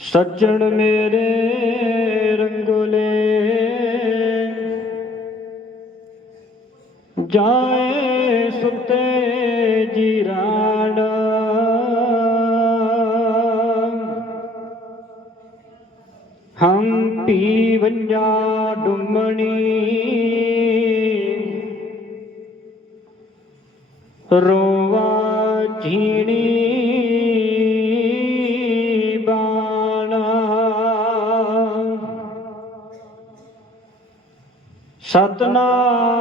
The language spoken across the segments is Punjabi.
ਸੱਜਣ ਮੇਰੇ ਰੰਗੋਲੇ ਜਾਏ ਸੁੱਤੇ ਜੀਰਾਣਾ ਹਮ ਪੀ ਵੰਜਾ ਡੁੰਮਣੀ ਰੋਵਾ ਝੀਣੀ ਬਾਣਾ। ਸਤਨਾਮ।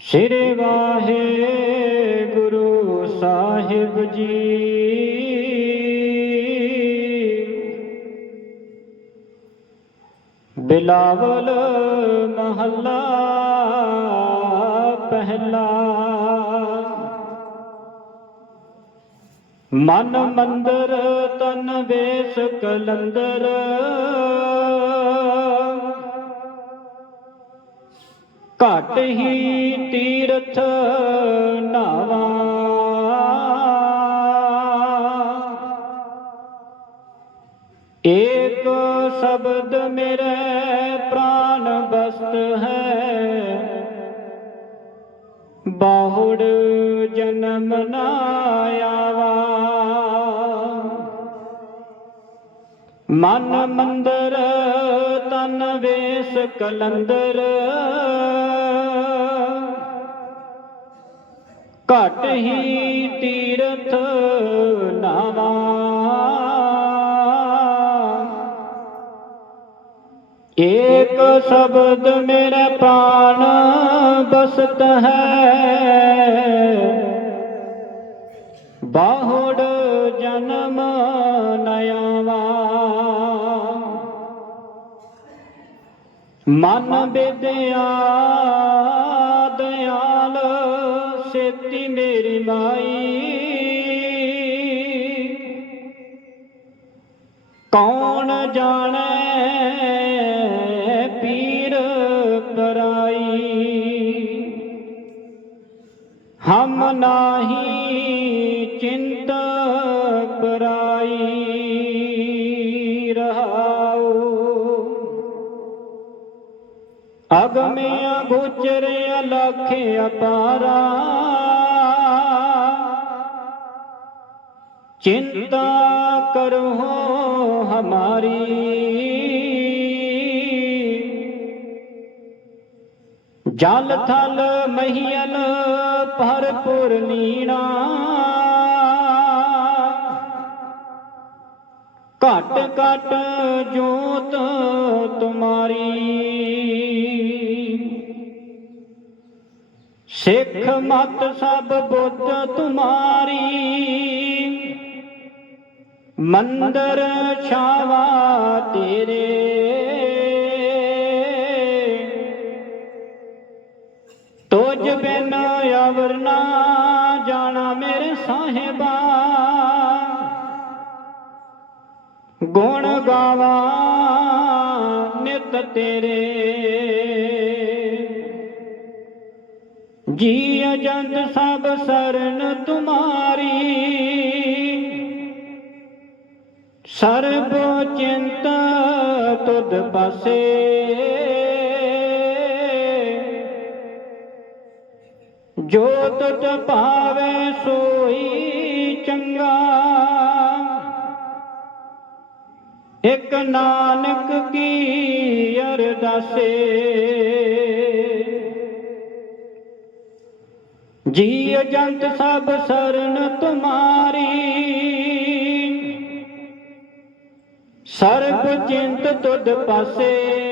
ਸ੍ਰੀ ਵਾਹਿਗੁਰੂ ਸਾਹਿਬ ਜੀ। ਬਿਲਾਵਲ ਮਹੱਲਾ ਪਹਿਲਾ। ਮਨ ਮੰਦਰ ਤਨ ਵੇਸ ਕਲੰਦਰ। ਘਟ ਹੀ ਤੀਰਥ ਨਾਵਾ। ਏਕ ਸ਼ਬਦ ਮੇਰੇ ਬਹੁੜ ਜਨਮ ਨਾ ਆਵਾ। ਮਨ ਮੰਦਰ ਤਨ ਵੇਸ ਕਲੰਦਰ। ਘਟ ਹੀ ਤੀਰਥ ਨਾਵਾ। ਏਕ ਸ਼ਬਦ ਮੇਰੇ ਪ੍ਰਾਣ ਬਸਤ ਹੈ। ਬਾਹੁੜ ਜਨਮ ਨਯਾਵਾ ਮਨ ਵਿਦਿਆ ਦਿਆਲ ਸੇਤੀ ਮੇਰੀ ਮਾਈ। ਕੌਣ ਜਾਣ ਨਾਹੀ ਚਿੰਤ ਪਰਾਈ ਰਹਾਉ। ਅਲਖ ਅਪਾਰਾ। ਚਿੰਤਾ ਕਰੋ ਹਮਾਰੀ। ਜਲ ਥਲ ਮਹੀਨ ਭਰਪੂਰ ਨੀਣਾ। ਘਟ ਘਟ ਜੋਤ ਤੁਮਾਰੀ। ਸਿੱਖ ਮਤ ਸਭ ਬੁੱਧ ਤੁਮਾਰੀ। ਮੰਦਰ ਛਾਵਾ ਤੇਰੇ। ਬਿਨ ਅਵਰ ਨਾ ਜਾਣਾ ਮੇਰੇ ਸਾਹਿਬਾ। ਗੁਣ ਗਾਵਾ ਨਿਤ ਤੇਰੇ। ਜੀ ਅਜੰਤ ਸਭ ਸਰਨ ਤੁਮਾਰੀ। ਸਰਬ ਚਿੰਤ ਤੁਧ ਬਸੇ ਜੋ ਤੁਧ ਭਾਵੇ ਸੋਈ ਚੰਗਾ। ਇਕ ਨਾਨਕ ਕੀ ਅਰਦਾਸੇ ਜੀ ਜੰਤ ਸਭ ਸਰਨ ਤੁਮਾਰੀ। ਸਰਬ ਚਿੰਤ ਤੁਧ ਪਾਸੇ।